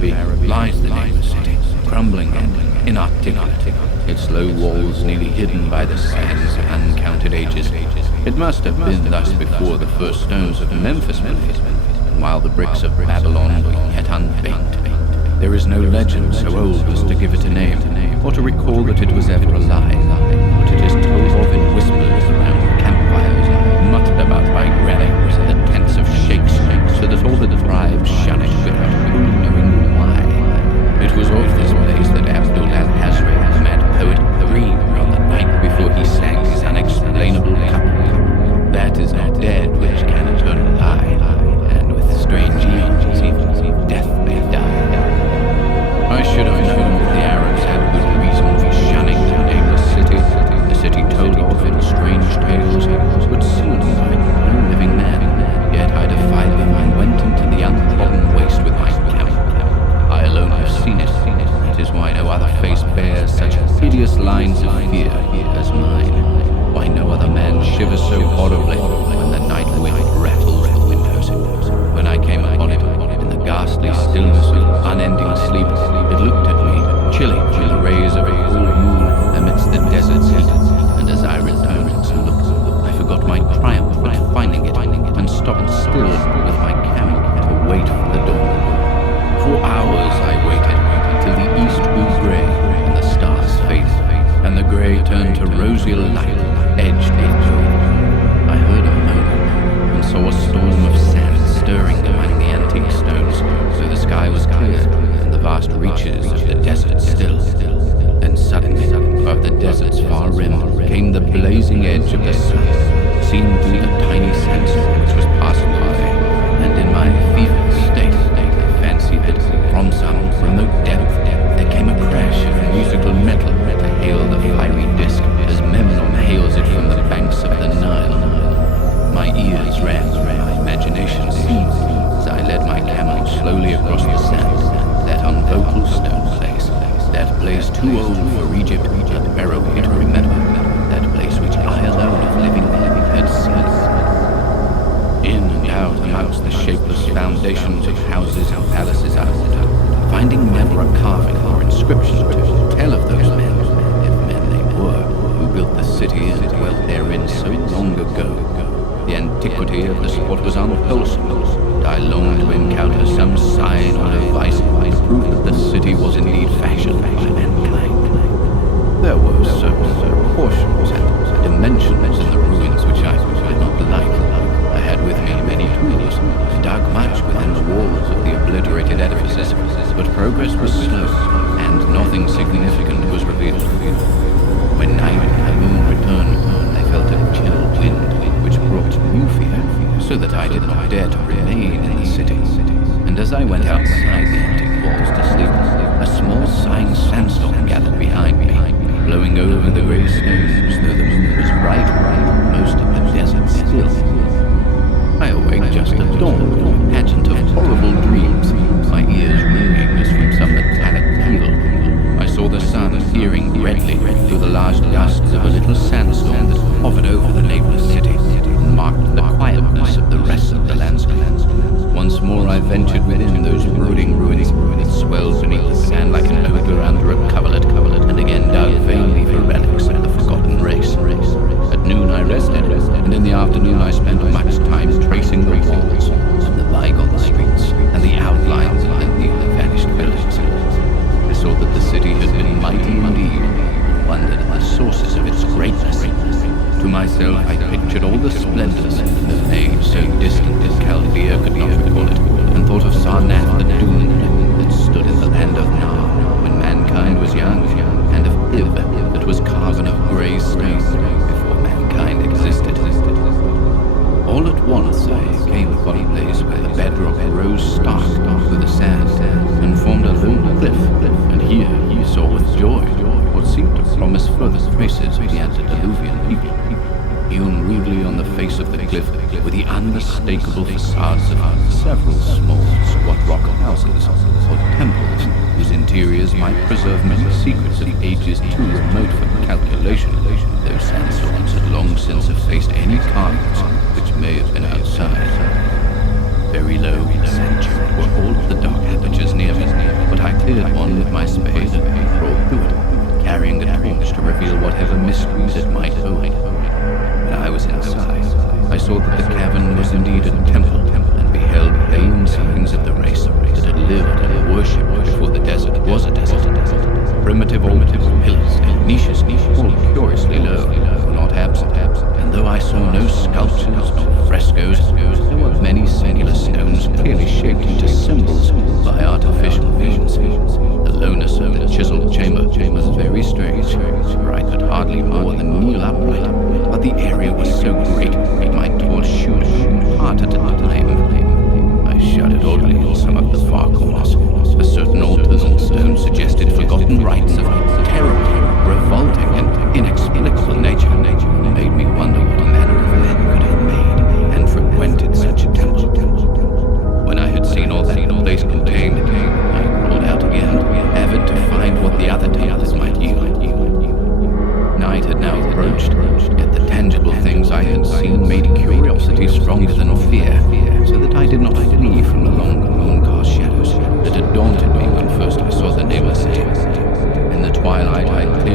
Araby lies the nameless city, crumbling and inarticulate, its low walls nearly hidden by the sands of uncounted ages. It must have been thus before the first stones of Memphis were laid, and while the bricks of Babylon were yet unbaked. There is no legend so old as to give it a name, or to recall that it was ever alive, but it is told of in whispers around campfires, muttered about by granaries in the tents of sheikhs, so that all the tribes shun it without who knowing why. It was of this place that Abdul al-Hazri, the mad poet, dreamed on the night before he sang his unexplainable couplet. That is not dead which can eternal lie, and with strange eons even death may die. I should have known that the Arabs had good reason for shunning the nameless city, the city told of in strange tales, but soon by no living man. Yet I defied them and went into the untrodden waste with my camel. I alone have seen it. That is why no other face bears such hideous lines of fear as mine. Why no other man shivers so horribly when the night wind rattles the windows. When I came upon it, in the ghastly stillness of unending sleep, it looked at me, chilling in the rays of a full moon amidst the desert's heat, and as I returned its look, I forgot my triumph at finding it, and stopped still with my camel to wait for the dawn. For hours I waited, till the east grew grey, and the stars faded, and the grey turned to rosy light, edged with gold. I heard a moan, and saw a storm of sand stirring among the antique stones, so the sky was clear, and the vast reaches of the desert still. Then suddenly, above the desert's far rim, came the blazing edge of the sun, seen through the tiny sandstorm which was passing by, and in my fevered state, I fancied that from some remote depth there came a crash of musical metal to hail the fiery disk as Memnon hails it from the banks of the Nile. My ears rang, my imagination seemed, as I led my camel slowly across the sand, that unvocal stone place too old for Egypt and Meroe to remember, that place which I alone of living had seen. In and out amongst the shapeless foundations of houses and palaces I wandered, finding never a carving or inscription to tell of those men, if men they were, who built the city and dwelt therein so long ago. The antiquity of the spot was unwholesome, and I longed to encounter some sign or device to prove that the city was indeed fashioned by mankind. There were certain proportions and dimensions in the ruins which I did not like. I had with me many tools, and dug much within the walls of the obliterated edifices, but progress was slow, and nothing significant was revealed. When night and the moon returned, I felt a chill wind, which brought new fear, so that I did not dare to remain in the city. And as I went outside the empty walls to sleep, a small sighing sandstorm gathered behind me, blowing over the grey stones, though the moon was bright, most of the desert still. I awake just at dawn, a pageant of horrible dreams, my ears ringing as from some metallic peal. I saw the sun peering redly through the large gusts of a little sandstorm that hovered over the nameless city, and marked the quietness of the rest of the landscape. Once more I ventured within those brooding ruins that swelled beneath the sand like an ogre under a coverlet, and again dug vainly for relics of the forgotten race. At noon I rested, and in the afternoon I spent much time tracing the walls and the bygone streets and the outlines of the nearly vanished buildings. I saw that the city had been mighty indeed, and wondered at the sources of its greatness. To myself I pictured all the splendors of an age so distant that Chaldea could not recall it, and thought of Sarnath the doomed that stood in the land of Nar when mankind was young, and of Iv that was carven of grey stone before mankind existed. All at once I came upon a place where the bedrock rose stark with the sand and formed a low cliff, and here he saw with joy what seemed to promise further traces of the antediluvian people. Hewn rudely on the face of the cliff were the unmistakable facades of several small squat rock houses or temples whose interiors might preserve many secrets of ages too remote for calculation. Those sandstorms had long since effaced any carvings which may have been outside. Very low and sanctuary were all of the dark apertures near me,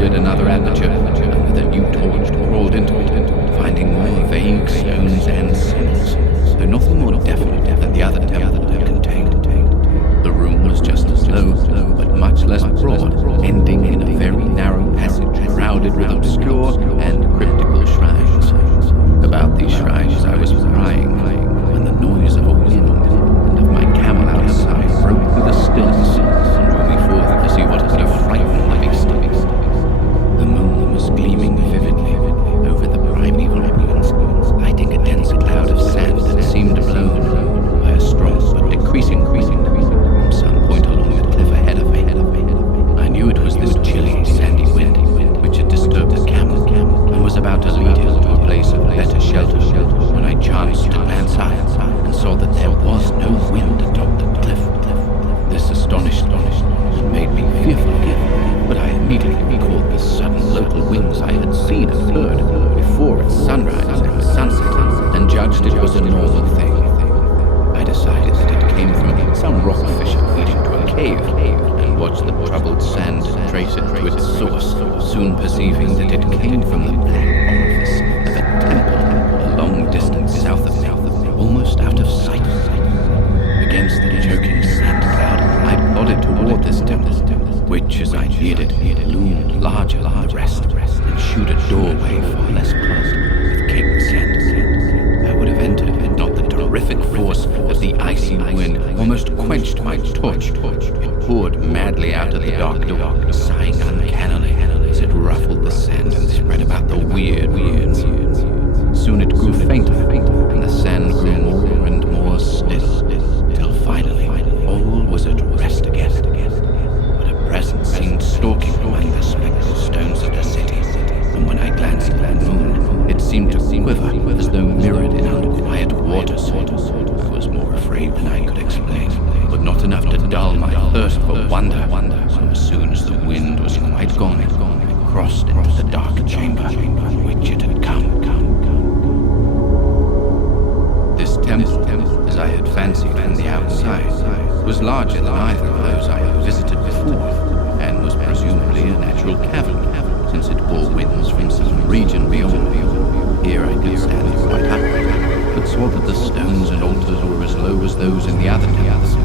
cleared another aperture, and with a new torch crawled into it, finding more vague stones and symbols, though nothing more definite than the other temple had contained. The room was just as low, but much less broad, ending in a very narrow passage crowded with obscure and cryptical shrines. About these shrines I was prying when the noise of a wind and of my camel outside broke through the stillness and drew me forth to see what could have frightened the beast. The moon was gleaming vividly over the primeval ruins, lighting a dense cloud of sand that seemed blown by a strong but decreasing wind from some point along the cliff ahead of me. I knew it was this chilly, sandy wind which had disturbed the camel and was about to lead him to a place of better shelter when I chanced to glance up and saw that there was no wind atop the cliff. This astonished and made me fearful again, but I immediately recalled the sudden local winds I had seen and heard before at sunrise and sunset, and judged it was a normal thing. I decided that it came from some rock fissure leading to a cave, and watched the troubled sand trace it to its source, soon perceiving that it came from the black orifice of a temple a long distance south of me, almost out of sight. Against the choking sand cloud, I plodded toward this temple, which, as I neared it, loomed larger than the rest, and shewed a doorway far less closed with caked sand. I would have entered had not the terrific force of the icy wind almost quenched my torch. It poured madly out of the dark door, sighing uncannily as it ruffled the sand and spread about the weird winds. Soon it grew fainter, and the sand grew more and more still, till finally all was at rest again. But a presence seemed stalking among the spectral stones of the city, and when I glanced at the moon, it seemed to quiver as though mirrored in unquiet waters. I was more afraid than I could explain, but not enough to dull my thirst for wonder. So as soon as the wind was quite gone, I crossed into the dark chamber from which it had come. This temple, as I had fancied from the outside, was larger than either of those I had visited before, and was presumably a natural cavern, since it bore winds from some region beyond. Here I could stand quite upright, but saw that the stones and altars were as low as those in the other temples.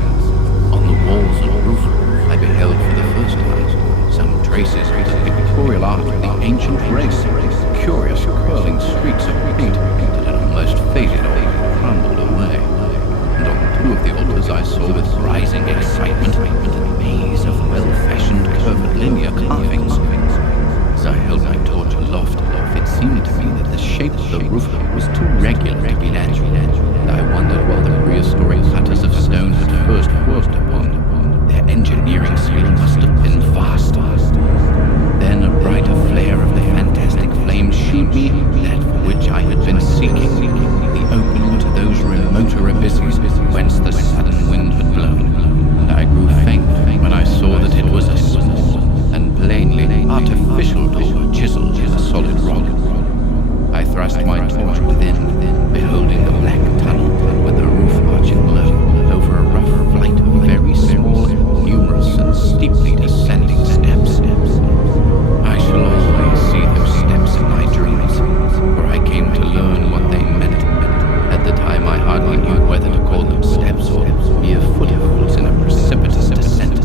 On the walls and roof, I beheld for the first time some traces of the pictorial art of the ancient race, curious curling streaks of paint that had almost faded or crumbled away. And on two of the altars I saw with rising excitement a maze of well-fashioned curved linear carvings. As I held my torch aloft, it seemed to me that the shape of the roof was too regular to be natural, and I wondered what the prehistoric cutters of stone had first worked upon. Their engineering skill must have been vast. Then a brighter flare of the fantastic flame shewed me that for which I had been seeking, the opening to those remoter abysses whence the sudden wind had blown. And I grew faint when I saw that it was a small and plainly artificial door chiseled in the solid rock. I thrust my torch within, beholding the black tunnel with the roof arching low over a rough flight of very small, numerous and steeply descending steps. I shall always see those steps in my dreams, for I came to learn what they meant. At the time I hardly knew whether to call them steps or mere footholds in a precipitous descent.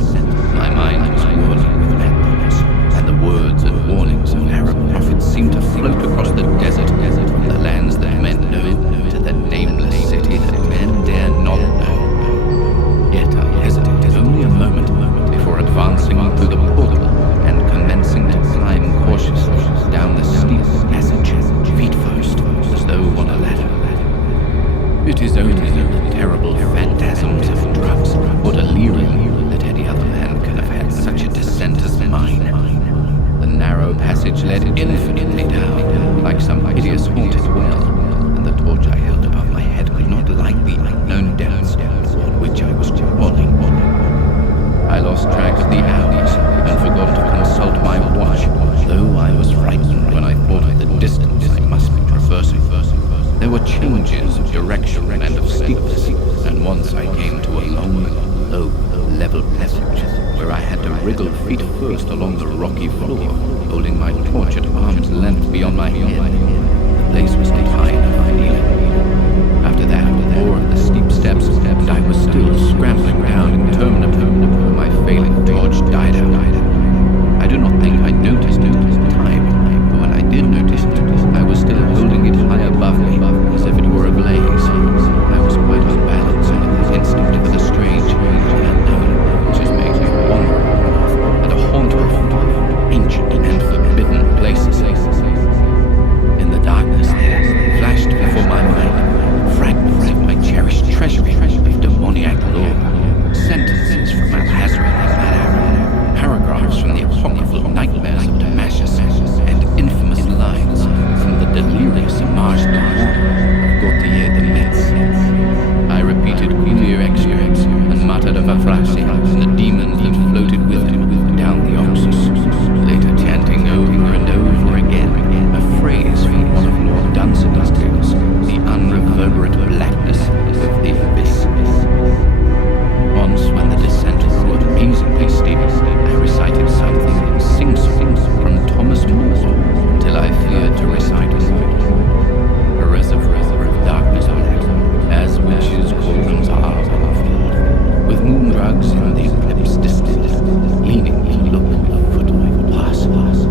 My mind was whirling with madness, and the words and warnings of Arab prophets seemed to float across the desert from the lands that men know to the nameless city that men dare not know. Yet I hesitated only a moment before advancing through the portal and commencing to climb cautiously down the steep passage, feet first, as though on a ladder. It is only the terrible phantasms of drugs or delirium that any other man can have had such a descent as mine. The narrow passage led infinitely down, like some hideous haunted well, and the torch I held above my head could not light the unknown depths toward which I was crawling. I lost track of the hours and forgot to consult my watch, though I was frightened when I thought of the distance I must be traversing. There were changes of direction and of steepness, and once I came to a long, low, level passage where I had to wriggled feet first along the rocky floor, holding my torch at arm's length beyond my head. The place was not high enough for kneeling. After that, more of the steep steps, and I was still scrambling down interminably when my failing torch died out. I do not think I noticed it at the time, but when I did notice it, I was still holding it high above me, as if it were ablaze. I was quite unbalanced in that instant for the strange and unknown, which has made me wander and a haunter of ancient and forbidden places. In the darkness there flashed before my mind fragments of my cherished treasury of demoniac lore, sentences from Al-Hazra and Madara, paragraphs from the apocryphal nightmares of Damascus, and infamous lines from the delirious Image de Mort of Gautier de Metz. I repeated clear extracts and muttered of Afrasi and the demons that floated with him down the Oxus, later chanting over and over again a phrase from one of Lord Dunstan's tales, the unreverberate blackness of the abyss. Once, when the descent grew amazingly steep, I recited something sing-song from Thomas More until I feared to recite more. A reservoir of darkness black, as witches' cauldrons are filled, with moon rugs in the eclipse distant, leaning to look foot pass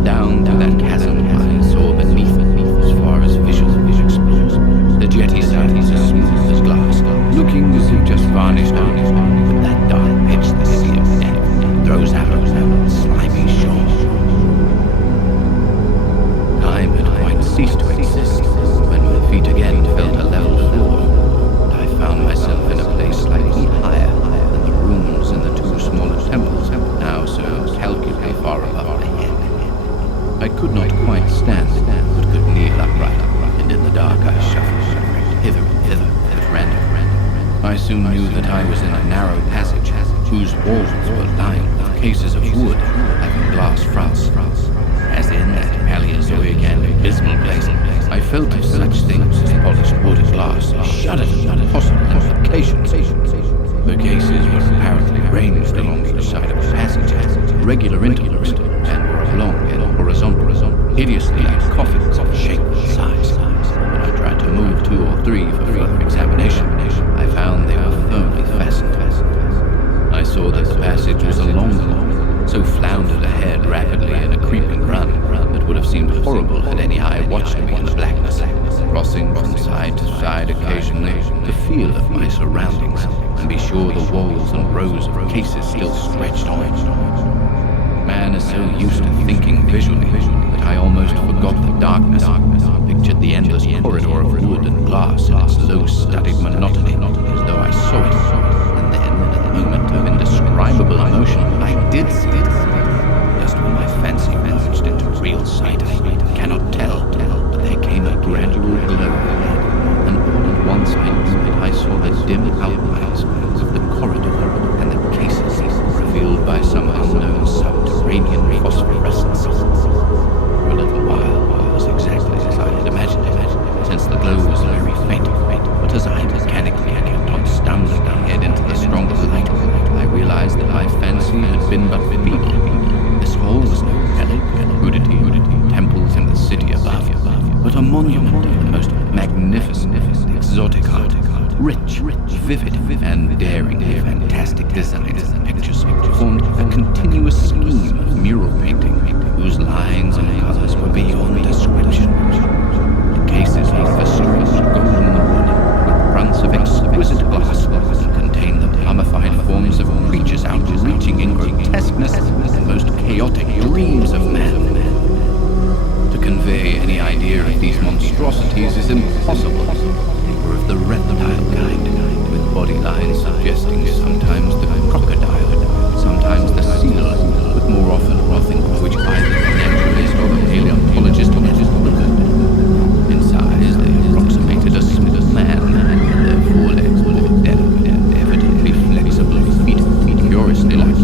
down to that chasm I saw beneath me as far as visual explores. The jetty sides as smooth as glass, looking as if just varnished on, but that dark pitch the sea of death throws out a slimy shore. Time had quite ceased to exist when my feet again felt a level floor, and I found myself in a place slightly higher than the rooms in the two smaller temples, now so calculably far above my head. I could not quite stand, but could kneel upright, and in the dark I shuffled hither and thither at random. I soon knew that I was in a narrow passage, whose walls were lined with cases of wood having glass fronts. As in that Paleozoic and abysmal place, I felt of such things as polished wood and glass, and shuddered at possible implications. The cases were apparently ranged along each side of the passage at regular intervals, and were oblong and horizontal, hideously like coffins of shapeless size. When I tried to move 2 or 3 for further examination, I found they were firmly fastened. I saw that the passage was a long one, so floundered ahead rapidly in a creeping run that would have seemed horrible had any eye watched me in the blackness, crossing from side to side occasionally to feel of my surroundings and be sure the walls and rows of cases still stretched on. Man is so used to thinking visually that I almost forgot the darkness, pictured the endless corridor of wood and glass in its low-studied monotony, as though I saw it. And then, in a moment of indescribable emotion, I did see it. Just when my fancy merged into real sight, I cannot tell, but there came a gradual glow, and all at once I knew that I saw the dim outlines of the corridor and the cases revealed by some unknown subterranean phosphorescence. For a little while, all was exactly as I had imagined it, since the glow was very faint, but as I mechanically kept on stumbling ahead into the stronger light, I realized that my fancy had been but feeble. This hall was no relic, crudity, temples in the city above, but a monument of the most magnificent, exotic art, rich, vivid, and daring, fantastic designs and pictures formed a continuous scheme of mural painting, whose lines and colors were beyond description. The cases were of a strange golden wood, with fronts of exquisite glass, and contained the mummified forms of creatures outreaching in grotesqueness and most chaotic dreams of man. To convey any idea of these monstrosities is impossible. They were of the reptile kind, with body lines suggesting sometimes the crocodile, sometimes the seal, but more often nothing of which either the naturalist or the paleontologist ever looked. In size, they approximated a small man, and their forelegs were delicate and evidently flexible feet, curiously like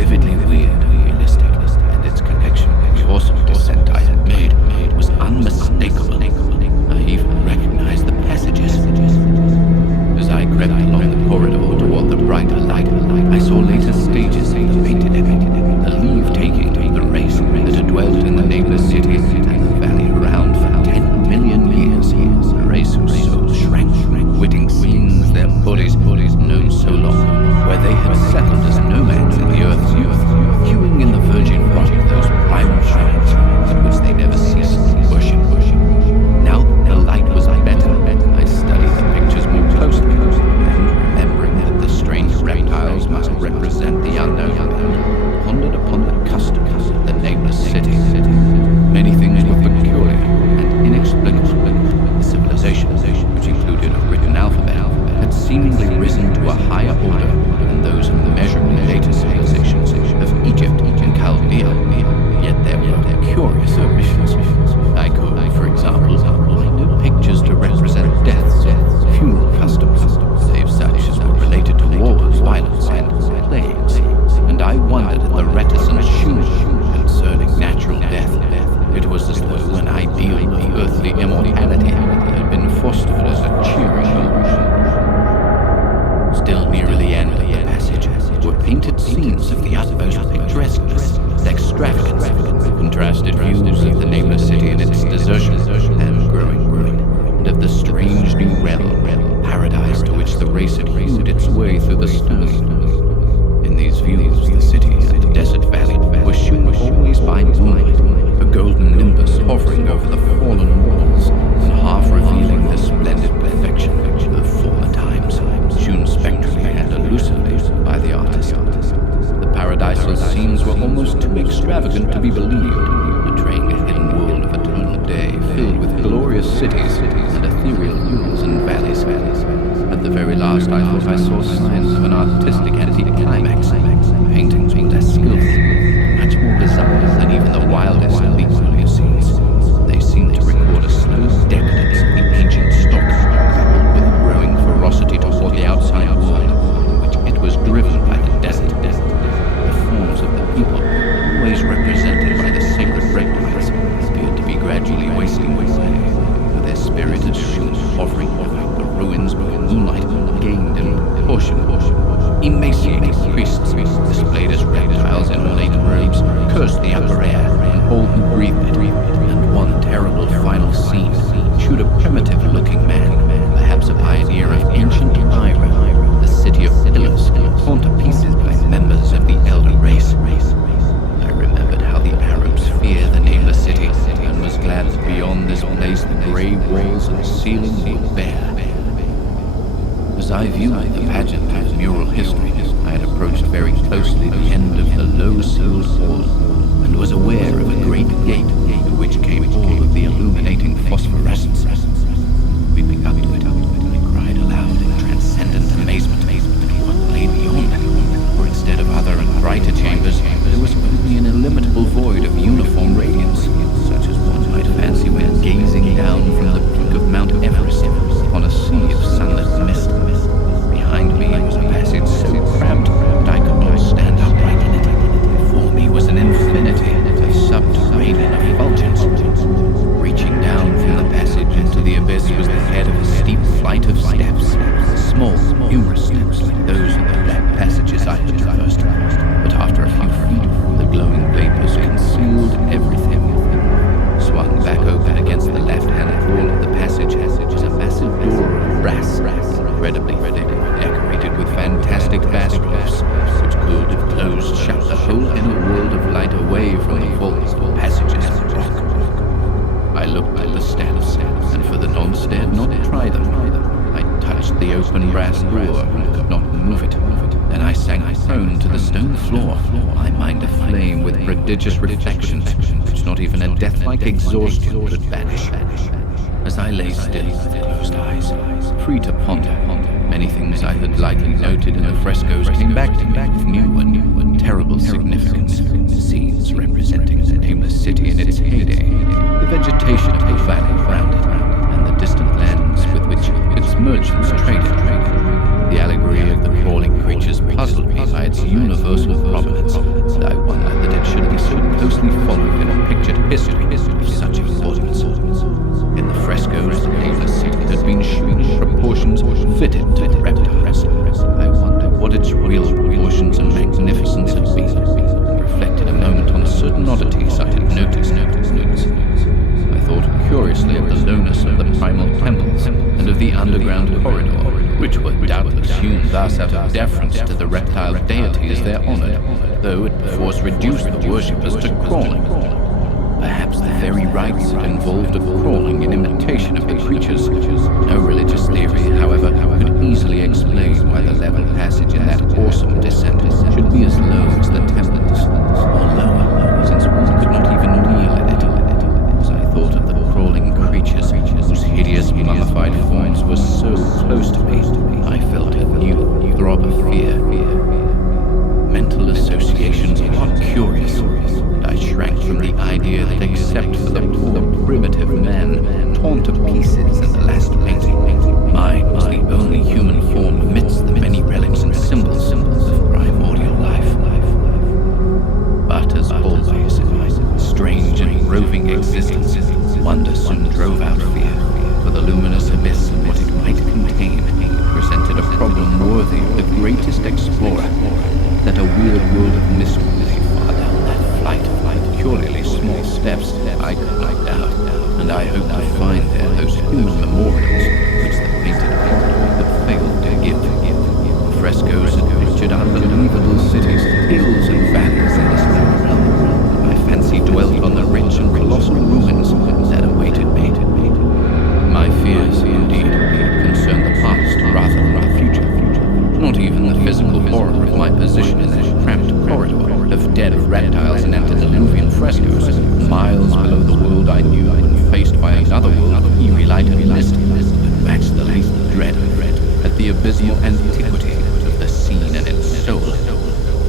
vividly weird and realistic, and its connection with the awesome descent I had made was unmistakable. I even recognized the passages. As I crept along the corridor toward the brighter light, I saw later stages of the painted epic, the leave-taking of the race that had dwelt in the nameless city and the valley around for 10 million years. A race whose souls shrank, quitting scenes their bodies known so long, where they had settled as nomads in the earth's youth, hewing in the virgin rock those primal shrines at which they never ceased to worship. Now the light was better. I studied the pictures more closely, and remembering that the strange reptiles must represent the unknown, pondered upon the customs of the nameless city. Many things were peculiar and inexplicable. The civilization, which included a written alphabet, had seemingly risen to a higher order than those of the measurably later civilizations of Egypt and Chaldea. Yet there were curious omissions. I could, for example, find no pictures to represent deaths or funeral customs, save such as were related to wars, violence, and plagues. And I wondered at the reticence shown concerning natural death. It was as though an ideal of earthly immortality had been fostered as a cheering illusion. Still near the end of the passage were painted scenes of the utmost picturesqueness and extravagance, contrasted views of the nameless city and its desertion and growing ruin, and of the strange new realm, paradise to which the race had hewed its way through the stone. In these views, the city and the desert valley were shown always by moonlight, a golden nimbus hovering over the fallen walls and half revealing the splendid perfection of former times, shewn spectrally and elusively by the artist. The paradisal scenes were almost too extravagant to be believed, portraying a hidden world of eternal day filled with glorious cities and ethereal hills and valleys. At the very last, I thought I saw signs of an artistic anticlimax. Paintings were less skillful, much more bizarre than even the wildest of the earlier scenes. They seemed to record a slow decadence of the ancient stock, coupled with a growing ferocity toward the outside world, in which it was driven by the desert. The forms of the people, always represented by the sacred reptiles, appeared to be gradually wasting away, with their spirited shoes hovering over the ruins where moonlight gained in proportion. Emaciated priests, displayed as reptiles in ornate robes, cursed the upper air and all who breathed it. And one terrible final scene showed a primitive-looking man, perhaps a pioneer of ancient Ira, the city of pillars, torn to pieces by members of the elder race. I remembered how the Arabs fear the nameless city, and was glad that beyond this place the grey walls and ceilings were bare. As I viewed the pageant of mural history, I had approached very closely the end of the low-ceiled hall, and was aware of a great gate through which came all of the illuminating phosphorescence. Leaping up to it, I cried aloud in transcendent amazement at what lay beyond, for instead of other and brighter chambers, there was only an illimitable void of uniform radiance, such as one might fancy when gazing down from the peak of Mount Everest on a sea of sunlit mist. Behind me was a passage so cramped that I could not stand upright in it. Before me was an infinity of subterranean effulgence. Reaching down from the passage into the abyss was the head of a steep flight of steps, small, humorous steps like those of the black passages I had traversed. But after a few feet, the glowing vapors concealed everything. Swung back open against the left-hand wall of the passage was a massive door of brass, incredibly thick, decorated with fantastic bass-roofs, which could, if closed, shut the whole inner world of light away from the vaults or passages of rock. I looked at the steps, and for the nonce dared not try them. I touched the open brass door and could not move it. Then I sank prone to the stone floor, my mind aflame with prodigious reflections, which not even a death-like exhaustion could banish. As I lay still with closed eyes, free to ponder, many things I had lightly noted in the frescoes came back to me with new and terrible significance. Scenes representing the nameless city in its heyday, the vegetation of the valley around it, and the distant lands with which its merchants traded. The allegory of the crawling creatures puzzled me by its universal prominence, proportions and magnificence had been, and reflected a moment on certain oddities I had noticed. I thought curiously of the lowness of the primal temples and of the underground corridor, which were doubtless hewn thus out of deference to the reptile deities they honored, though it perforce reduced the worshippers to crawling. Perhaps the very rites had involved of crawling in imitation of the creatures. No religious theory, however, could easily explain why the level passage in that awesome descent should be as low as the temples, or lower, since one could not even kneel in it. As I thought of the crawling creatures whose hideous mummified forms were so close to me, I felt a new throb of fear. Mental associations are curious, and I shrank from the idea that except for the poor primitive man torn to pieces in the last painting, mine was the only human form amidst the many relics and symbols of primordial life. But as always in my strange and roving existence, wonder soon drove out fear, for the luminous abyss and what it might contain presented a problem worthy of the greatest explorer, that a weird world of mystery lay far down that flight of peculiarly small steps I could not doubt, and I hoped to find there those human memorials which the painted picture had failed to give. Frescoes had pictured unbelievable cities, hills and valleys in this narrow realm. My fancy dwelt on the rich and colossal ruins that awaited me. My fears, indeed, concerned the past rather than the future. Not even the physical horror of my position in that cramped corridor of dead reptiles and antediluvian frescoes, miles below the world I knew and faced by another world of eerie light and mist, but matched the latent dread I read at the abysmal antiquity of the scene and its soul.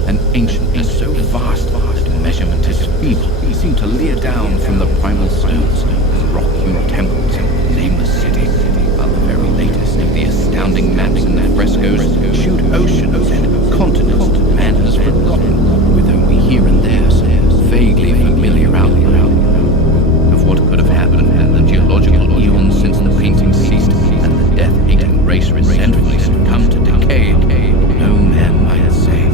An ancientness so vast that measurement is feeble seemed to leer down from the primal stones and rock-hewn temples of the nameless city, while the very latest of the astounding maps and the frescoes shewed oceans and continents man has forgotten, with only here and there vaguely familiar outline of what could have happened in the geological eons since the painting ceased and the death-hating race resentfully succumbed to decay. No man might say.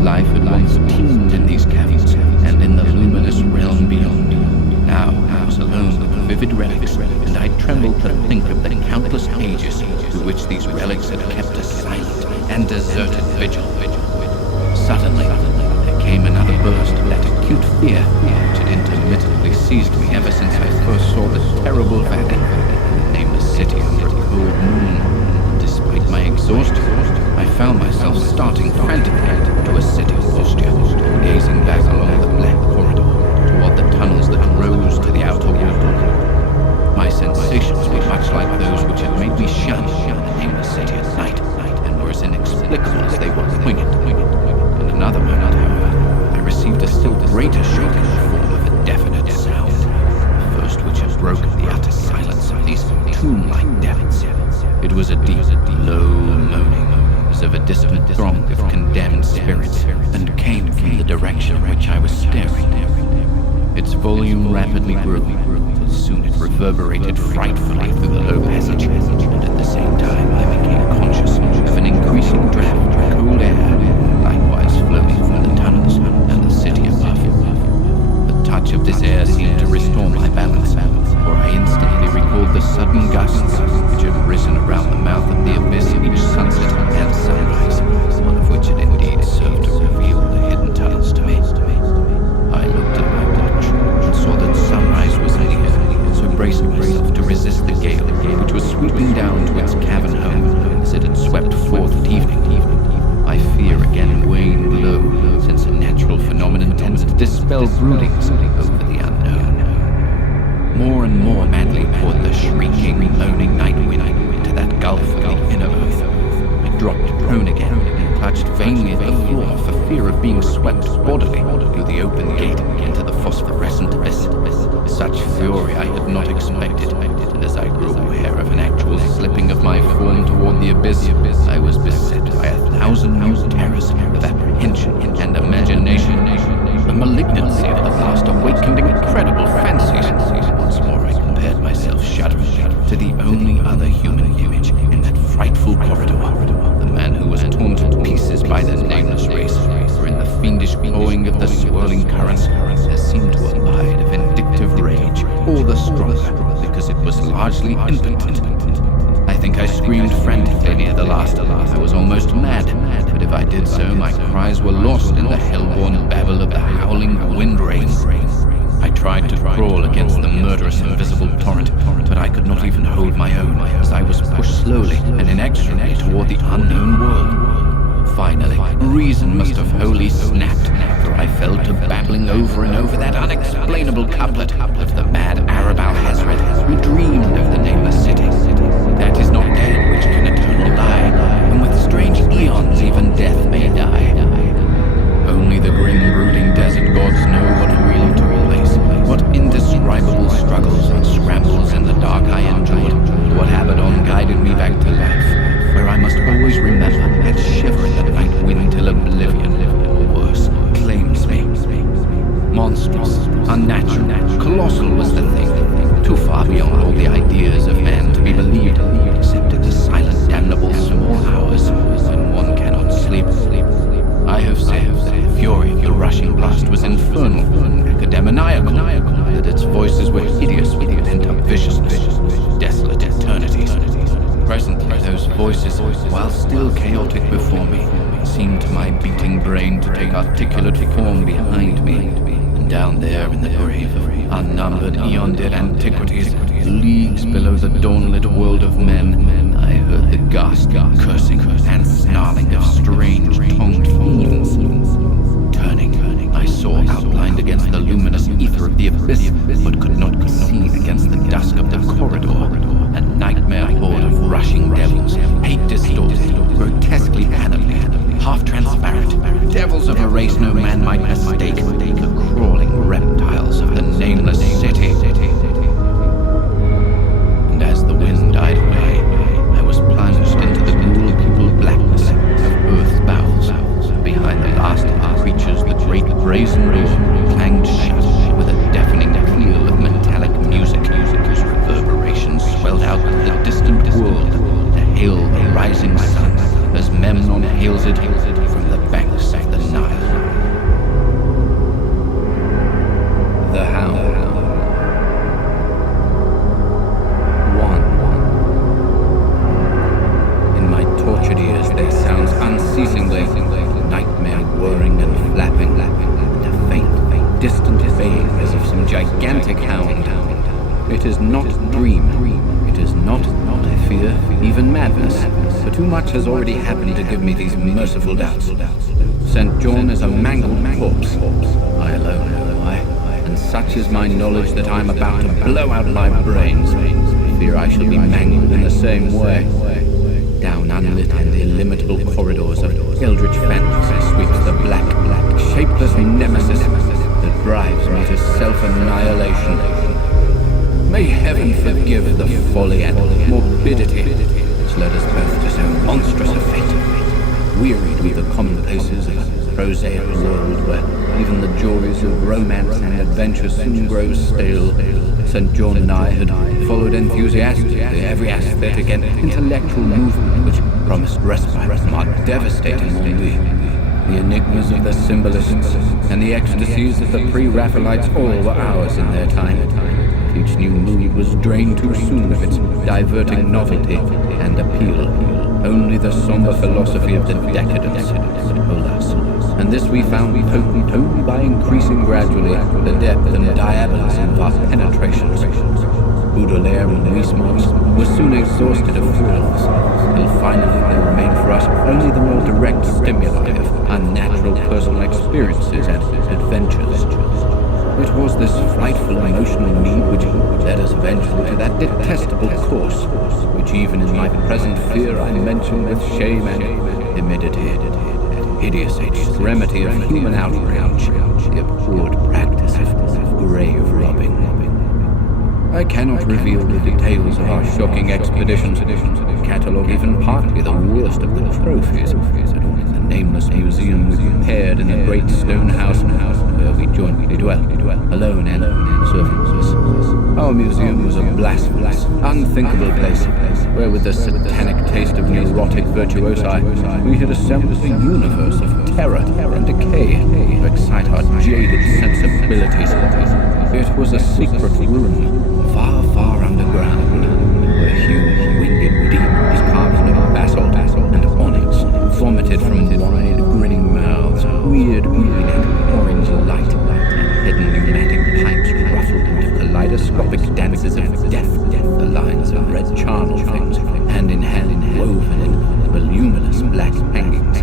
Life had once teemed in these caverns and in the luminous realm beyond. Now I was alone with the vivid relics, and I trembled to think of the countless ages through which these relics had kept a silent and deserted vigil. Suddenly, there came another burst of that acute fear which had intermittently seized me ever since I first saw the terrible valley and the nameless city under a cold moon. Despite my exhaustion, I found myself starting frantically to a sitting posture, gazing back along the black corridor toward the tunnels that rose to the outer wall. My sensations were much like those which had made me shun the nameless city at night, and were as inexplicable as they were poignant. In another moment, however, I received a still greater shock in the form of a definite sound, the first which had broken the utter silence of these tomb-like depths. It was a deep, low moaning, as of a distant throng of condemned spirits, and came from the direction in which I was staring. Its volume rapidly grew, till soon it reverberated frightfully through the low passage, and at the same time I became conscious of an increasing draft of cold air, likewise flowing from the tunnels and the city above. The touch of this air seemed to restore my balance, for I instantly recalled the sudden gusts which had risen around the mouth of the abyss each sunset and sunrise, one of which had indeed served to reveal the hidden tunnels to me. I looked around and saw that sunrise was near, so braced myself to resist the gale which was sweeping down to its cavern home as it had swept forth at evening. My fear again waned low, since a natural phenomenon tends to dispel broodings over the unknown. More and more madly poured the shrieking, moaning night wind into that gulf of the inner earth. I dropped prone again and clutched vainly at the floor for fear of being swept bodily through the open gate into the phosphorescent abyss. Such fury I had not expected, and as I grew aware of an actual slipping of my form toward the abyss, I was beset by 1,000 new terrors of apprehension and imagination. The malignancy of the past awakened incredible fancies. Once more I compared myself shuddering to the only other human image in that frightful corridor, the man who was torn to pieces by the nameless race, for in the fiendish clawing of the swirling currents there seemed to abide a vindictive rage, all the stronger because it was largely impotent. I think I screamed frantically near the last. I was almost mad, but if I did so, my cries were lost in the hell-born babble of the howling wind wraiths. I tried to crawl against the murderous invisible torrent, but I could not even hold my own, as I was pushed slowly and inexorably toward the unknown world. Finally, reason must have wholly snapped, for I fell to babbling over and over that unexplainable couplet of the mad Arab al-Hazred, who dreamed of the nameless city. That is not dead which can eternal lie, and with strange eons even death may die. Only the grim, brooding desert gods know what really took place, what indescribable struggles and scrambles in the dark I endured, what Abaddon guided me back to life, where I must always remember that shiver in the night wind till oblivion, or worse, claims me. Monstrous, unnatural, colossal was the thing, too far beyond all the ideas of man to be believed, except in the silent, damnable small hours when one cannot sleep. I have said that the fury of the rushing blast was infernal, academoniacal, that its voices were hideous with the pent-up viciousness, desolate eternities. Presently, those voices, while still chaotic before me, seemed to my beating brain to take articulate form behind me, and down there in the grave of unnumbered eon-dead antiquities, leagues below the dawn-lit world of men, I heard the ghastly cursing and snarling of strange tongued fiends. Turning, I saw outlined against the luminous ether of the abyss, but could not be seen against the dusk of the corridor, a nightmare horde of rushing devils, hate-distorted, grotesquely animated, half-transparent, devils of a race no man might mistake, the crawling reptiles of the nameless city. And as the wind died away, I was plunged into the ghoul-peopled blackness of Earth's bowels. Behind the last of the creatures, the great brazen door clanged shut with a deafening peal of metallic music, whose reverberations swelled out to the distant world to hail the rising sun, as Memnon hails it from the banks of the Nile. The Hound. 1. In my tortured ears there sounds unceasingly nightmare whirring and flapping, and a faint, distant baying as of some gigantic hound. It is not dream. It is not, I fear, even madness, for too much has already happened to give me these merciful doubts. St. John is a mangled corpse. I alone know why, and such is my knowledge that I am about to blow out my brains. Fear I shall be mangled in the same way. Down unlit and illimitable corridors of eldritch fantasy sweeps the black, shapeless nemesis that drives me to self-annihilation. May heaven forgive the folly and morbidity which led us both to so monstrous a fate. Wearied with the commonplaces of a prosaic world where even the joys of romance and adventure soon grow stale, St. John and I had followed enthusiastically every aesthetic and intellectual movement which promised respite from our devastating ennui. The enigmas of the symbolists and the ecstasies of the pre-Raphaelites all were ours in their time. Each new mood was drained too soon of its diverting novelty and appeal. Only the somber philosophy of the decadence could hold us. And this we found potent only by increasing gradually the depth and diabolism of our penetrations. Baudelaire and Huysmans were soon exhausted of thrills, till finally there remained for us only the more direct stimuli of unnatural personal experiences and adventures. It was this frightful emotional need which led us eventually to that detestable course, which even in my present fear I mention with shame and timidity. That hideous extremity of human outrage, the abhorred practice of grave robbing. I cannot reveal the details of our shocking expeditions, catalogue even partly the worst of the trophies that in the nameless museum we prepared in the great stone house where we jointly dwelt, alone and servantless. Our museum was a blasphemous, unthinkable place, where with the satanic taste of neurotic virtuosi, we had assembled a universe of possibilities. It was a secret room, far, far underground, where huge winged demons carved of basalt and onyx vomited from wide, grinning mouths, weird green and orange light, and hidden pneumatic pipes ruffled into kaleidoscopic dances of death, the lines of red charnel things, hand in hand woven in voluminous black hangings.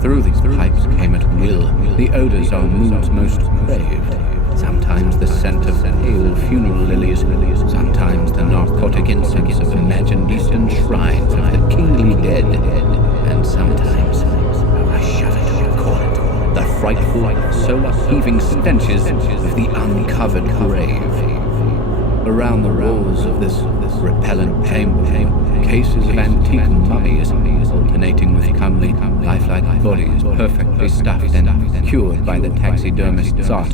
Through these pipes came at will the odors our moods most craved. Sometimes the scent of pale funeral lilies, sometimes the narcotic incense of imagined eastern shrines of the kingly dead, and sometimes, I shudder to recall it, the frightful, soul-upheaving stenches of the uncovered grave. Around the walls of this repellent chamber, cases of antique mummies, alternating with comely, lifelike bodies perfectly stuffed and cured by the taxidermist's art,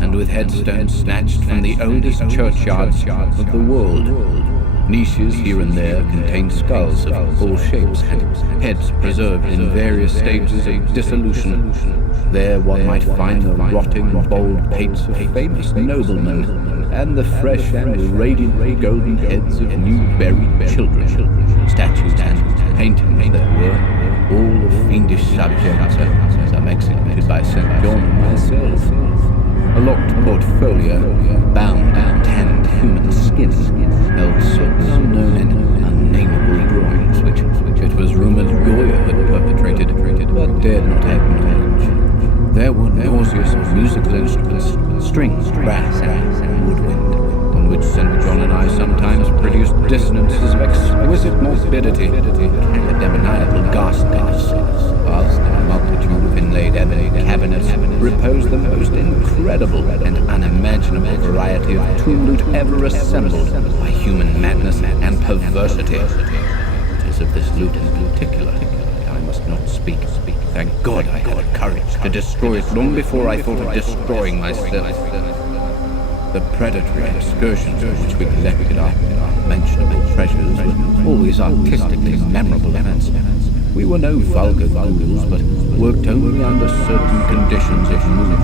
and with headstones snatched from the oldest churchyards of the world. Niches here and there contain skulls of all shapes and heads preserved in various stages of dissolution. There one might find the rotting, bald pates of famous noblemen, and the fresh and radiant golden heads of new buried children, statues and paintings that were all of fiendish subjects, some executed by St. John myself. A locked portfolio, bound and tanned human skin, held certain unknown and unnameable drawings, which it was rumored Goya had perpetrated, but dared not acknowledge. There were nauseous musical instruments, strings, brass, and woodwind, on which St. John and I sometimes produced dissonances of exquisite morbidity and demoniacal ghastliness, whilst in a multitude of inlaid ebony cabinets reposed the most incredible and unimaginable variety of tumult ever assembled by human madness and perversity. It is of this loot in particular that I must not speak. Thank God I had the courage to destroy it long before I thought of destroying myself. The predatory excursions in which we collected our unmentionable treasures were always artistically memorable events. We were no vulgar ghouls, but worked only under certain conditions of mood,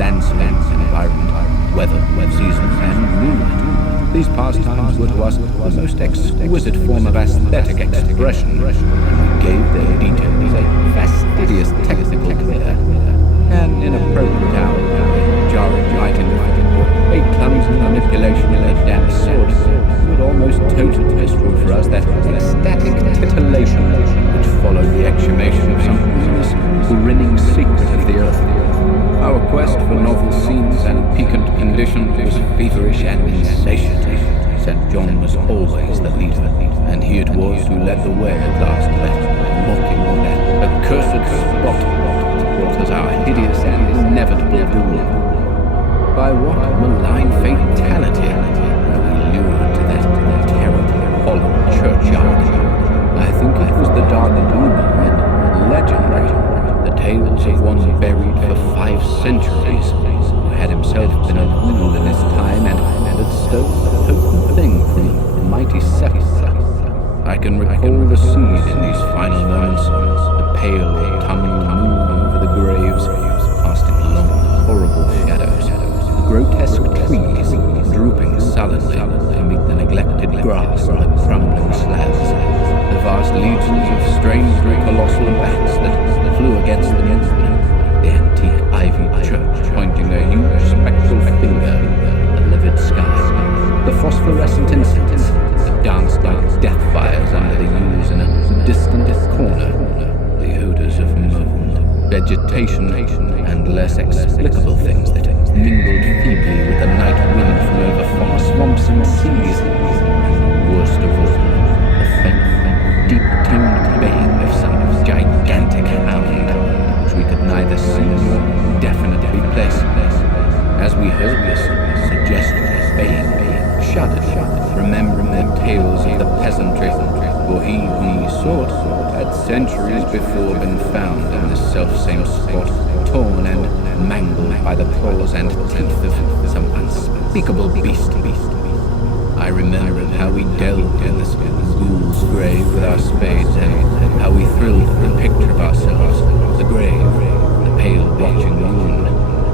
landscape, environment, weather, season, and moonlight. These pastimes were to us the most exquisite form of aesthetic expression, and we gave their details a fastidious technical flair. An inappropriate hour, jarring right into a clumsy manipulation of a damn sword, would almost totally destroy for us that ecstatic titillation which followed the exhumation of some luminous, grinning secret of the earth. Our quest for novel scenes and piquant conditions was feverish and insatiate. St. John was always the leader, and he it was who led the way at last to that mocking, that accursed spot that brought us our hideous and inevitable doom. By what malign fatality were we lured to that terrible, hollow churchyard? I think it was the dark rumor and legendary, the tales of one buried for 5 centuries, who had himself been a fool in his time and had stolen a potent thing from a mighty sepulchre. I can recall the scene in these final moments, the pale, autumnal moon over the graves, casting long, horrible shadows, the grotesque trees drooping sullenly to meet the neglected grass on the crumbling slabs, the vast legions of strangely colossal bats that flew against the moon, the antique ivied church pointing a huge spectral finger at the livid sky, the phosphorescent incense that danced like death fires under the yews in a distant corner, the odors of mold, vegetation, and less explicable things that mingled feebly with the night wind from over far swamps and seas, and worst of all, the faint, deep-toned baying of some gigantic hound, which we could neither see nor definitely place. As we heard this suggestion of baying, shuddered, remembering the tales of the peasantry, for he whom we sought had centuries before been found in this self-same spot, torn and mangled by the claws and teeth of some unspeakable beast. I remembered how we delved in this ghoul's grave with our spades, and how we thrilled at the picture of ourselves, the grave, the pale watching moon,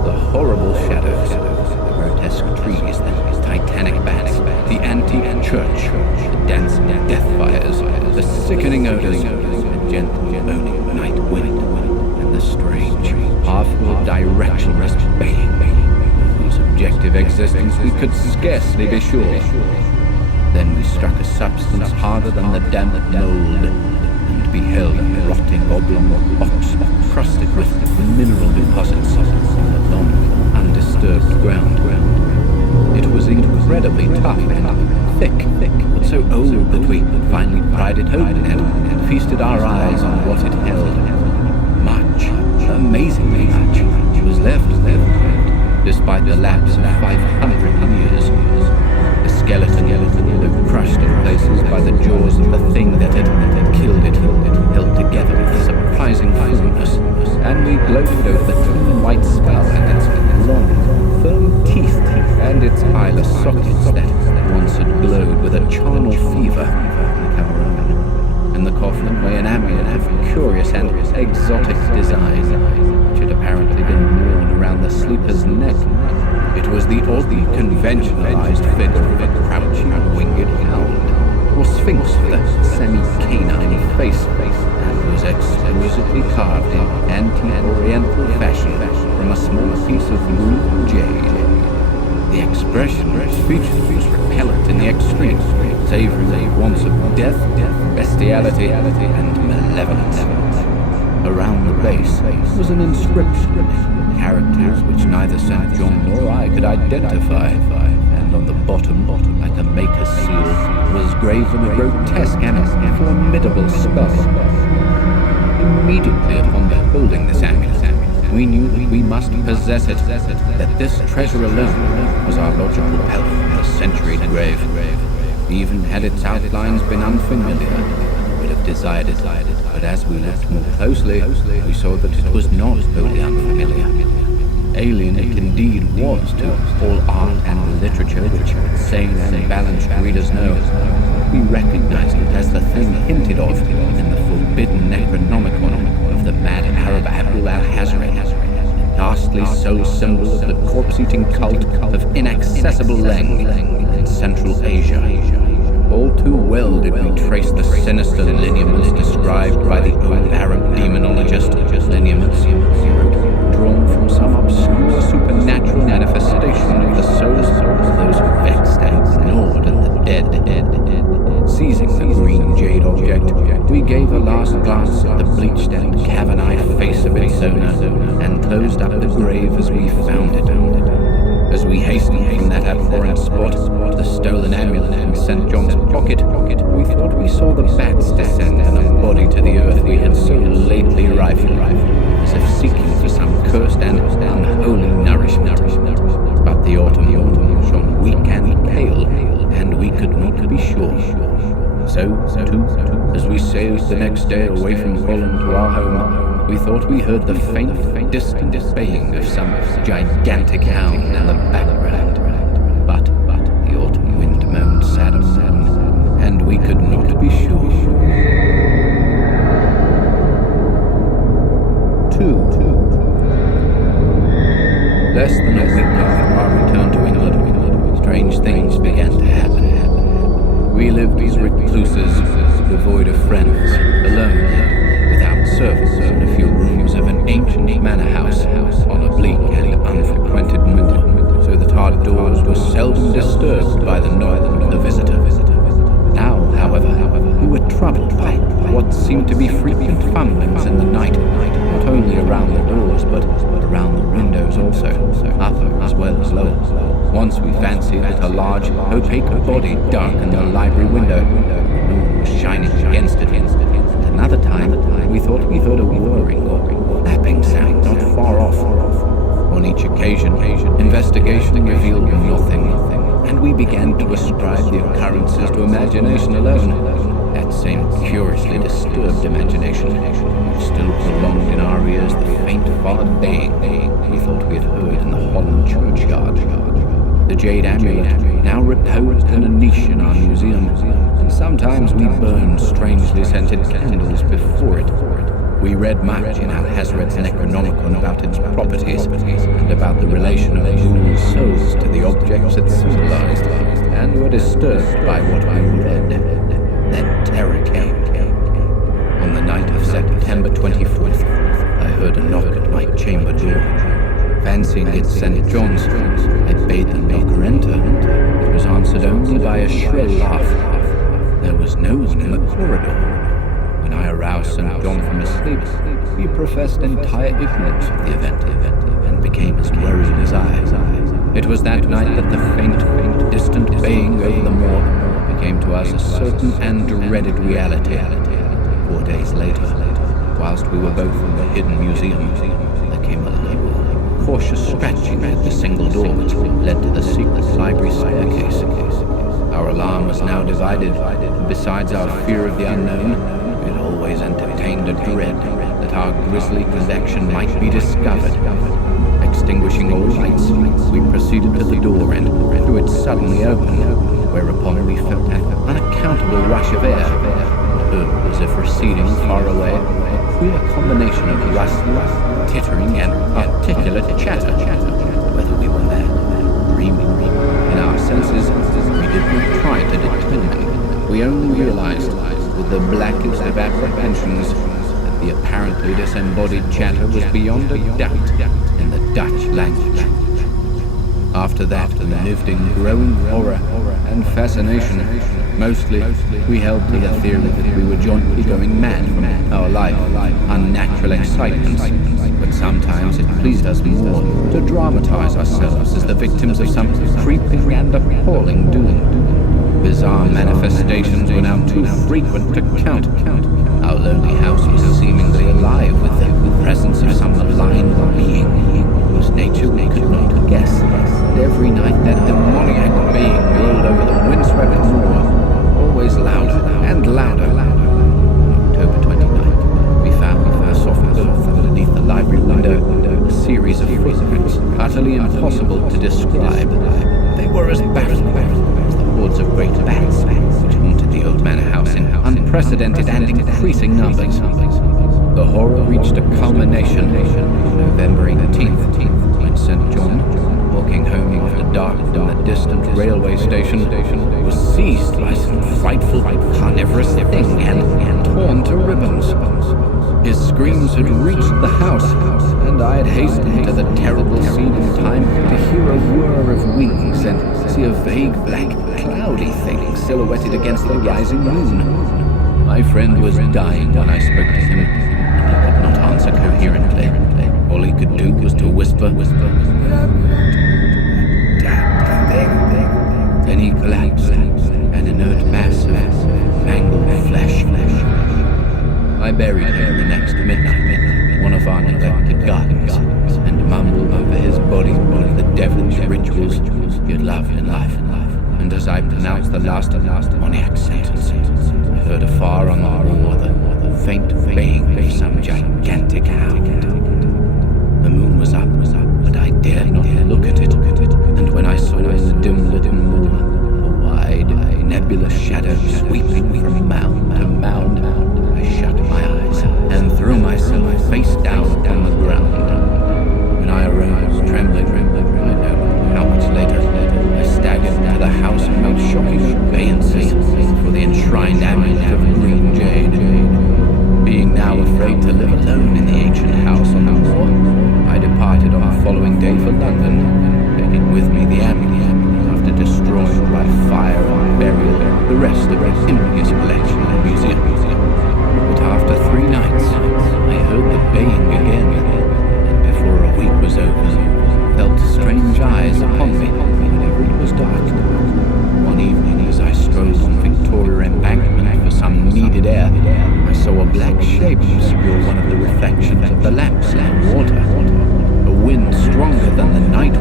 the horrible shadows, the grotesque trees, the titanic bats, the antique church, the dancing death fires, the sickening odors, the gentle moaning night wind, and the strange, half-heard directionless baying, whose objective existence we could scarcely be sure. Then we struck a substance harder than the damp mold, and beheld a rotting oblong box crusted with mineral deposits in the long, undisturbed ground. It was incredibly tough and thick, but so old that we finally pried it open and feasted our eyes on what it held. Much, amazingly much, was left there, despite the lapse of 500 years. The skeleton, though crushed in places by the jaws of the thing that had killed it, held together with surprising firmness, and we gloated over the clean white skull and its long, firm teeth, and its eyeless sockets that once had glowed with a charnel fever like our own, and the coffin lay an ambient of curious and exotic design, which had apparently been worn around the sleeper's neck. It was the oddly conventionalized figure of a crouching winged hound, or sphinx with a semi-canine face, and was exquisitely carved in antique-oriental fashion from a small piece of blue jade. The expression of its features was repellent in the extreme, savoring once of death, bestiality, and malevolence. Around the base was an inscription, characters which neither St. John nor I could identify, and on the bottom, like a maker's seal, was graven a grotesque and formidable skull. Immediately upon beholding this amulet, we knew that we must possess it, that this treasure alone was our logical help in the centuried grave. Even had its outlines been unfamiliar, we would have desired it, but as we looked more closely, we saw that it was not wholly unfamiliar. Alien it indeed was to all art and literature which sane and balanced readers know. We recognized it as the thing hinted of in the forbidden Necronomicon of the mad Arab Abdul al-Hazred, the ghastly soul symbol of the corpse-eating cult of inaccessible Leng in Central Asia. All too well did we trace the sinister lineaments described by the old Arab demonologist, lineaments, he wrote, drawn from some obscure supernatural manifestation of the souls of those vexed and gnawed and the dead. Seizing the green jade object, we gave a last glance at the bleached and cavern-eyed face of its owner, and closed up the grave as we found it. As we hastened from that abhorrent spot, the stolen amulet in St. John's pocket, we thought we saw the bats descend in a body to the earth we had so lately rifled, as if seeking for some cursed and unholy nourishment. But the autumn shone weak and pale, and we could not be sure. So, too, as we sailed the next day away from Holland to our home, we thought we heard the faint, distant baying of some gigantic hound in the background. But the autumn wind moaned sad and we could not be sure. 2. Less than a week after our return to England, strange things began to happen. We lived as recluses, devoid of friends, alone and without servants in a few rooms of an ancient manor house on a bleak and unfrequented moor, so that our doors were seldom disturbed by the noise of the visitor. Now, however, we were troubled by what seemed to be frequent fumblings in the night, not only around the doors, but around the windows also, upper as well as lower. Once we fancied that a large, opaque body darkened the library window. The moon was shining against it. And another time, we thought we heard a whirring or lapping sound not far off. On each occasion, investigation revealed nothing, and we began to ascribe the occurrences to imagination alone. That same curiously disturbed imagination still prolonged in our ears the faint far baying we thought we had heard in the Holland churchyard. The jade amulet now reposed in a niche in our museum, and sometimes we burned strangely scented candles before it. We read much in Al-Hazred's Necronomicon about its properties and about the relation of ghouls' souls to the objects it symbolized, and were disturbed by what we read. Then terror came. On the night of September 24th, I heard a knock at my chamber door. Fancying it St. John's, I bade the knocker enter. It was answered only by a shrill laugh. There was no one in the corridor. When I aroused St. John from his sleep, he professed entire ignorance of the event and became as worried as I. It was that night that the faint, distant baying over the moor became to us a certain and dreaded reality. 4 days later, whilst we were both in the hidden museum, there came a low, cautious scratching at the single door which led to the secret library staircase. Our alarm was now divided, and besides our fear of the unknown, we had always entertained a dread that our grisly collection might be discovered. Extinguishing all lights, we proceeded to the door and threw it suddenly open, whereupon we felt an unaccountable rush of air, and heard, as if receding far away, a queer combination of rustling, tittering, and articulate chatter. Whether we were mad, dreaming, in our senses, we did not try to determine. We only realized, with the blackest of apprehensions, that the apparently disembodied chatter was beyond a doubt in the Dutch language. After that, we lived in growing horror and fascination. Mostly, we held to the theory that we were jointly going mad from our life, unnatural excitements. But sometimes it pleased us more to dramatize ourselves as the victims of some creeping and appalling doom. Bizarre manifestations were now too frequent to count. Our lonely house was seemingly alive with the presence of some malign being whose nature we could not guess. And every night that demoniac being rolled over the windswept moor, always louder and louder. On October 29th, we found a soft earth underneath the library window, a series of footprints utterly impossible to describe. They were as baffling as the hordes of great bats which haunted the old manor house in unprecedented and increasing numbers. The horror reached a culmination on November 18th, when St. John, walking home after dark from the distant railway station, was seized by some frightful carnivorous thing and torn to ribbons. His screams had reached the house, and I had hastened to the terrible scene in time to hear a whir of wings and see a vague black, cloudy thing silhouetted against the rising moon. My friend was dying when I spoke to him, and he could not answer coherently. All he could do was to whisper, Then he collapsed, an inert mass of mangled flesh. I buried him the next midnight in one of our neglected gardens, and mumbled over his body one of the devilish rituals he had loved in life. And as I pronounced the last demoniac sentence, I heard afar on the moor the faint baying of some gigantic hound. The moon was up, but I dared not look at it, and when I saw in the dim-lit moor a wide, nebulous shadow sweeping from mound to mound, I shut my eyes and threw myself face down upon the ground. When I arose, trembling, I know not how much later, I staggered to the house in most shocking abeyance for the enshrined amulet of green jade. Being now afraid to live alone in the ancient house on the moor, I departed on the following day for London, taking with me the amulet, after destroying by fire and burial the rest of the impious collection in the museum. But after 3 nights, I heard the baying again, and before a week was over, felt strange eyes upon me whenever it was dark. One evening, as I strolled on Victoria Embankment for some needed air, I saw a black shape obscure one of the reflections of the lamps in the water. A wind stronger than the night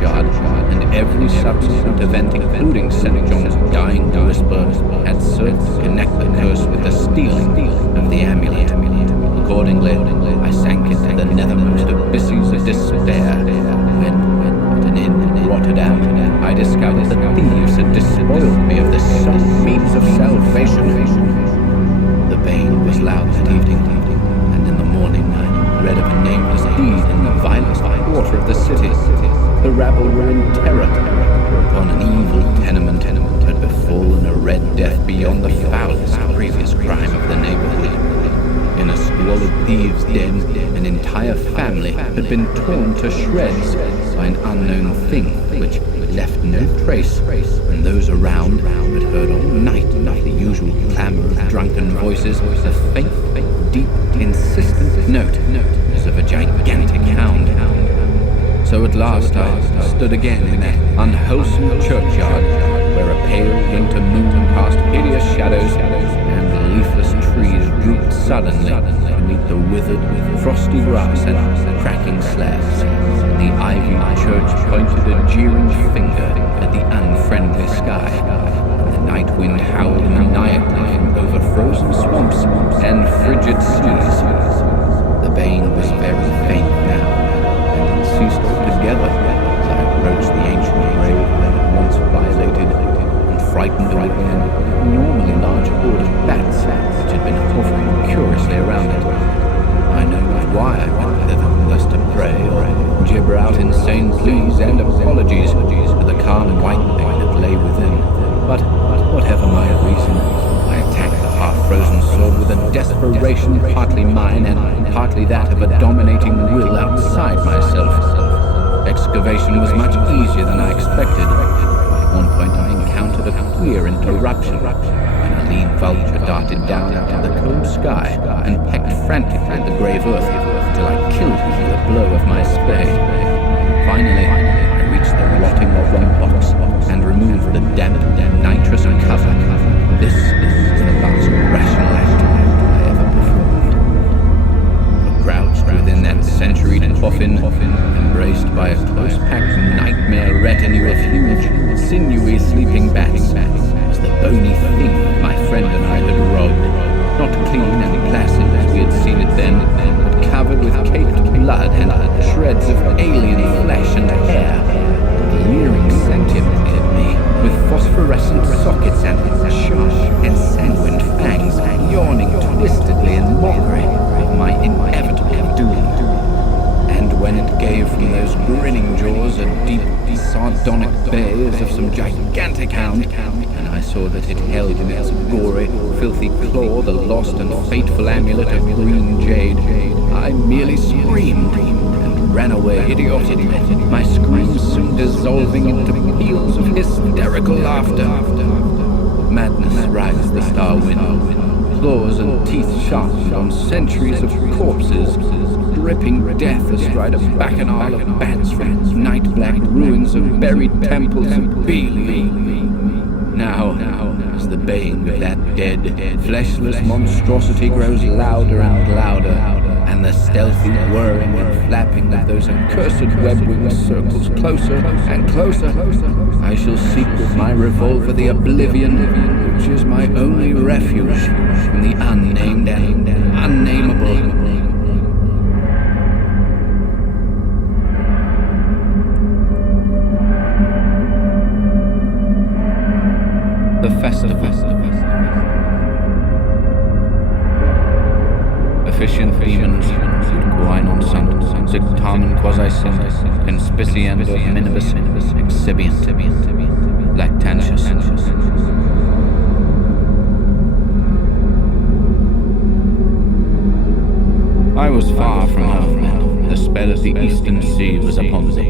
churchyard, and every subsequent event, including St. John's dying whisper, had served to connect the curse with the stealing of the amulet. Accordingly, I sank into the nethermost abysses of despair, when, at an inn in Rotterdam, I discovered that thieves had despoiled me of the sole means of salvation. The bane was loud that evening, and in the morning I read of a nameless deed in the vilest quarter of the city. The rabble were in terror, whereupon an evil tenement had befallen a red death beyond the foulest previous crime of the neighborhood. In a squalid thieves' den, an entire family had been torn to shreds by an unknown thing which left no trace, and those around had heard all night the usual clamor of drunken voices, a faint, deep, insistent note as of a gigantic hound. So at last I stood again in that unwholesome churchyard, where a pale winter moon cast hideous shadows, and leafless trees drooped suddenly beneath the withered, frosty grass and cracking slabs. The ivied church pointed a jeering finger at the unfriendly sky. The night wind howled maniacally from over frozen swamps and frigid seas. The bane was very faint now, and it ceased altogether as I approached the ancient grave that had once violated and frightened away an abnormally large horde of bats which had been hovering curiously around it. I know not why I went thither, less to pray or gibber out insane pleas and apologies to the calm white thing that lay within. But whatever my reason, I attacked the half-frozen sword with a desperation partly mine and partly that of a dominating will outside myself. Excavation was much easier than I expected. At one point I encountered a queer interruption, when a lean vulture darted down into the cold sky and pecked frantically at the grave earth until I killed him with a blow of my spade. Finally, I reached the rotting rock box and removed the damp nitrous cover. This is the last rational act I ever performed. For crouched within that centuried coffin, embraced by a close-packed nightmare retinue of huge, sinewy sleeping bats, was the bony thing my friend and I had robbed. Not clean and placid as we had seen it then, but covered with caked blood and shreds of alien flesh and hair, leering sentiently at me with phosphorescent sockets and sharp and sanguine fangs, yawning twistedly in mockery of my inevitable doom. And when it gave from those grinning jaws a deep, sardonic bay as of some gigantic hound, and I saw that it held in its gory, filthy claw the lost and fateful amulet of green jade, I merely screamed and ran away idiotically, my screams soon dissolving into peals of hysterical laughter. Madness rides the star wind, claws and teeth sharpened on centuries of corpses, dripping death astride a bacchanal of bats from night-black ruins of buried temples of Beeley. Now, as the baying of that dead, fleshless monstrosity grows louder and louder, and the stealthy whirring and flapping of those accursed web-wings circles closer and closer, I shall seek with my revolver the oblivion which is my only refuge from the unnamed and unnameable. The festival. Efficient demons, quae non sunt, sic tamen quasi sint, conspiciendo minibus, exhibient, lactantius. I was far from home. The spell of the eastern sea was upon me.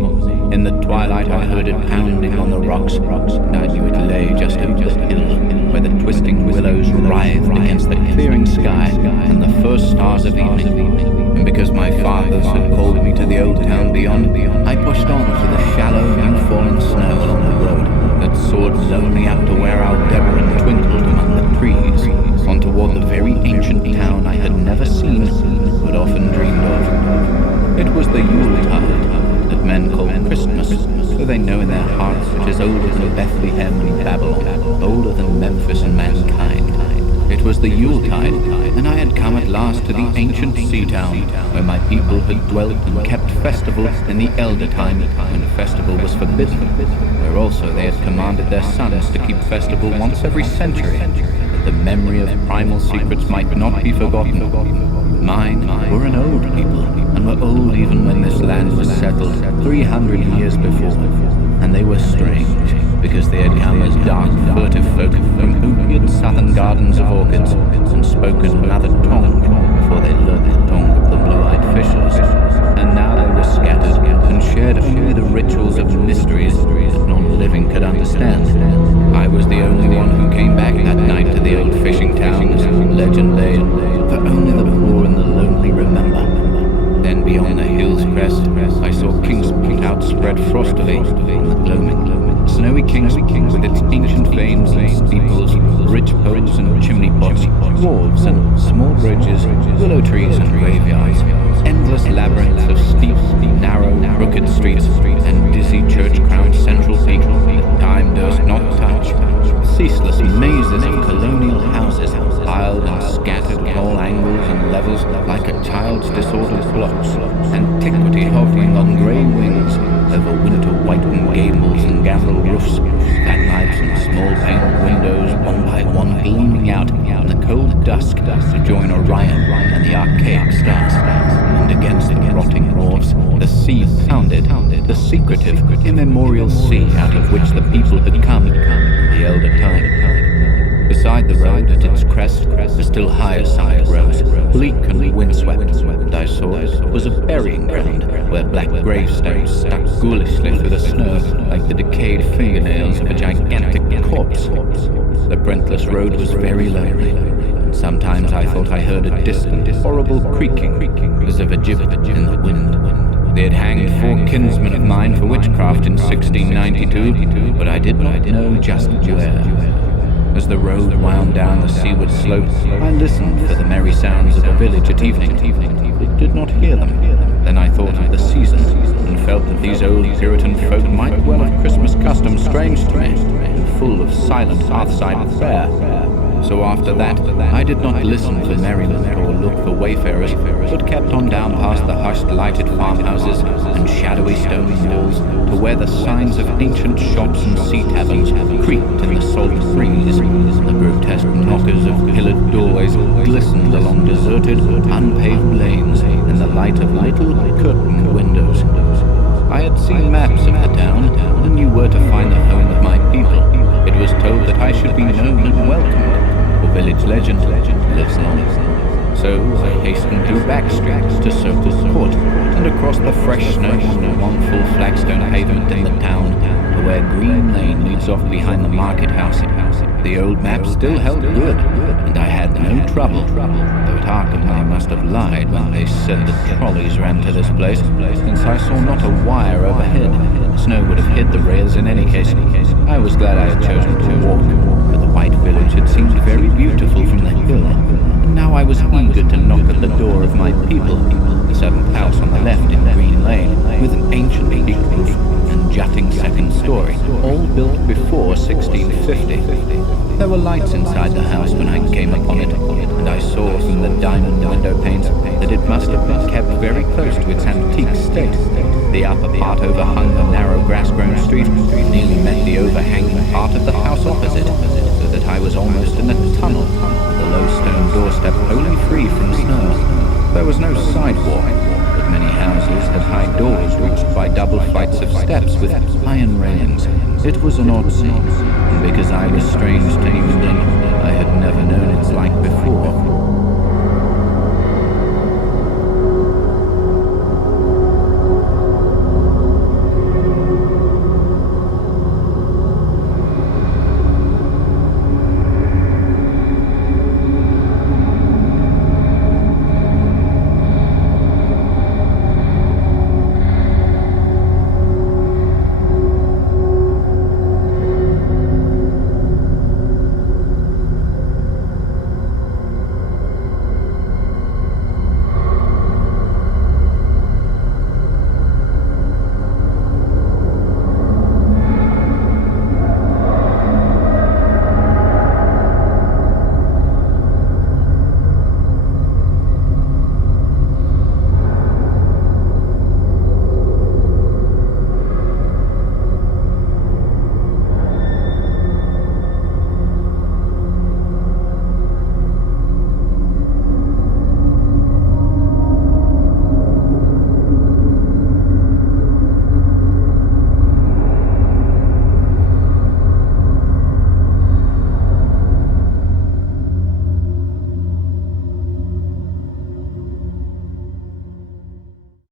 In the twilight I heard it pounding on the rocks, and I knew it lay just over the hill, where the twisting willows writhed against the clearing sky and the first stars of evening. And because my fathers had called me to the old town beyond, I pushed on through the shallow, new-fallen snow along the road that soared lonely out to where Aldebaran twinkled among the trees, on toward the very ancient town I had never seen, but often dreamed of. It was the Yuletide that men call Christmas, for they know in their hearts it is older than Bethlehem and Babylon, older than Memphis and mankind. It was the Yuletide, and I had come at last to the ancient sea town, where my people had dwelt and kept festival in the elder time, when festival was forbidden, where also they had commanded their sons to keep festival once every century, that the memory of primal secrets might not be forgotten. Mine were an old people, and were old even when this land was settled 300 years before, and they were strange, because they had come as dark, furtive folk from opiate southern gardens of orchids, and spoken another tongue before they learned the tongue of the blue-eyed fishes. And now they were scattered, and shared only the rituals of mysteries that none living could understand. I was the only one who came back that night to the old fishing towns, legend laid, for only the poor and the lonely remember. Then beyond the hill's crest, I saw Kingsport outspread frostily on the gloaming. Snowy Kingsport with its ancient vanes and steeples, rich poles and chimney pots, wharves and small bridges, willow trees and graveyards, endless labyrinths of steep, narrow, crooked streets, and dizzy church-crowned central peak that time durst not touch. Ceaseless mazes of colonial houses, piled and scattered at all angles and levels like a child's disordered blocks, antiquity hovering on grey wings over winter-whitened gables and gambrel roofs, fanlights and small-paned windows one by one gleaming out in the cold dusk to join Orion and the archaic stars. And against the rotting wharves, the sea pounded, the secretive, immemorial sea out of which the people had come in the elder time. Beside the road at its crest, a still higher summit rose, bleak and windswept, and I saw it was a burying ground where black gravestones stuck ghoulishly through the snow like the decayed fingernails of a gigantic corpse. The Brentless road was very lonely, and sometimes I thought I heard a distant, horrible creaking, as of a gibbet in the wind. They had hanged 4 kinsmen of mine for witchcraft in 1692, but I did not know just where. As the road wound down the seaward slope, I listened for the merry sounds of a village at evening, but did not hear them. Then I thought of the season, and felt that these old Puritan folk might well have Christmas customs strange to me, and full of silent hearthside fare. So after that, I did not listen for merriment or look for wayfarers, but kept on down past the hushed lighted farmhouses and shadowy stone walls to where the signs of ancient shops and sea taverns creaked in the salt breeze. The grotesque knockers of pillared doorways glistened along deserted, unpaved lanes in the light of little curtained windows. I had seen maps of the town and knew where to find the home of my people. It was told that I should be known and welcomed, for village legend lives on. So I hastened through back streets to Circle Court, and across the fresh snow on the one full flagstone pavement in the town, to where Green Lane leads off behind the market house. The old map still held good, and I had no trouble, though at Arkham they must have lied when they said that trolleys ran to this place, since I saw not a wire overhead. Snow would have hid the rails in any case. I was glad I had chosen to walk, for the white village had seemed very beautiful from the hill, and now I was eager to knock at the door of my people, the 7th house on the left in Green Lane, with an ancient peak roof and jutting second story, all built before 1650. There were lights inside the house when I came upon it, and I saw from the diamond window panes that it must have been kept very close to its antique state. The upper part overhung the narrow grass-grown street, nearly met the overhanging part of the house opposite, so that I was almost in a tunnel, with a low stone doorstep wholly free from snow. There was no sidewalk, but many houses had high doors reached by double flights of steps with iron railings. It was an odd scene, and because I was strange to England, I had never known its like before.